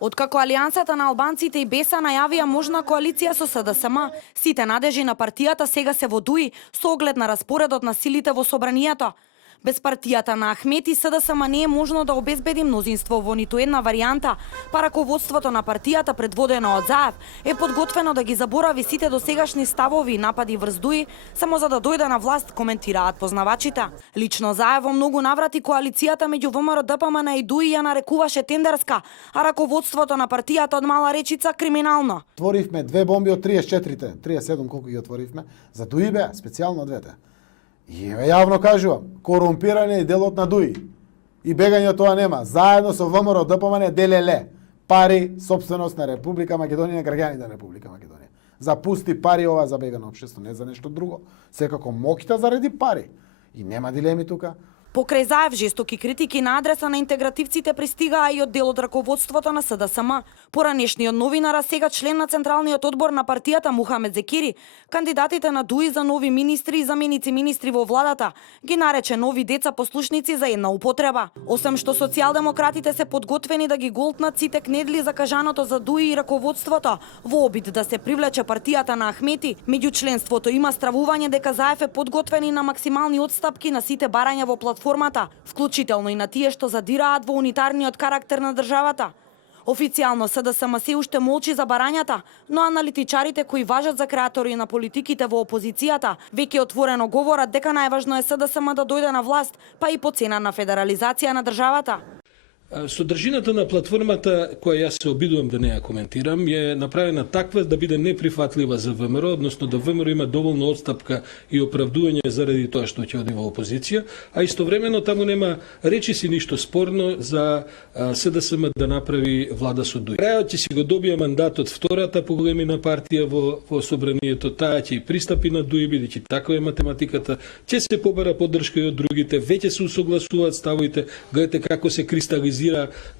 Откако Алијансата на албанците и Беса најавија можна коалиција со СДСМ, сите надежи на партијата сега се водуи со оглед на распоредот на силите во собранието. Без партијата на Ахмети СДСМ не е можно да обезбеди мнозинство во ниту една варијанта, па раководството на партијата предводено од Заев е подготвено да ги заборави сите досегашни ставови и напади врз Дуи, само за да дојде на власт, коментираат познавачите. Лично Заев во многу наврати коалицијата меѓу ВМРО, ДПМН и Дуи ја нарекуваше тендерска, а раководството на партијата од мала речица криминално. Отворивме 2 бомби од 34-те, 37 колку ги отворивме, за Дуи беа специјално двете. И јавно кажувам, корумпирање и делот на Дуи. И бегање тоа нема. Заедно со ВМРО ДПМН делеле пари собственост на Република Македонија, граѓаните на Република Македонија. За пусти пари ова забегано општество, не за нешто друго. Секако моќта заради пари. И нема дилеми тука. Покрај Заев жестоки критики на адреса на интегративците пристигаа и од дел од раководството на СДСМ. Поранешниот новинар, а сега член на Централниот одбор на партијата Мухамед Зекири, кандидатите на Дуи за нови министри и заменици министри во владата ги нарече нови деца послушници за една употреба. Осем што социјалдемократите се подготвени да ги голтнат сите кнедли за кажаното за Дуи и раководството, во обид да се привлече партијата на Ахмети, меѓу членството има стравување дека Заев е подготвени на максимални отстапки на сите барања во платформата, вклучително и на тие што задираат во унитарниот карактер на државата. Официјално СДСМ се уште молчи за барањата, но аналитичарите кои важат за креатори на политиките во опозицијата веќе отворено говорат дека најважно е СДСМ да дојде на власт, па и по цена на федерализација на државата. Содржината на платформата, која јас се обидувам да не ја коментирам, е направена таква да биде неприфатлива за ВМРО, односно да ВМРО има доволно отстапка и оправдување заради тоа што ќе оди во опозиција, а истовремено таму нема речиси ништо спорно за СДСМ да направи влада со Дуи. Крајот ќе си го добија мандатот втората по големина партија во собранието, таа ќе и пристапи на Дуи, бидејќи таква е математиката, ќе се побара поддршка и од другите, веќе се усогласуваат ставовите, гледате како се кристализира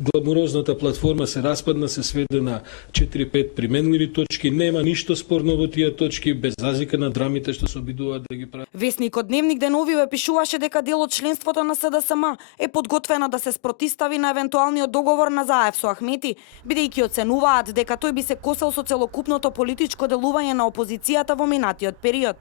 гламурозната платформа, се распадна, се сведе на 4-5 применливи точки, нема ништо спорно во тие точки, без разлика на драмите што се обидуваат да ги прават. Весникот Дневник деновиве пишуваше дека дел од членството на СДСМ е подготвено да се спротистави на евентуалниот договор на Заев со Ахмети, бидејќи оценуваат дека тој би се косел со целокупното политичко делување на опозицијата во минатиот период.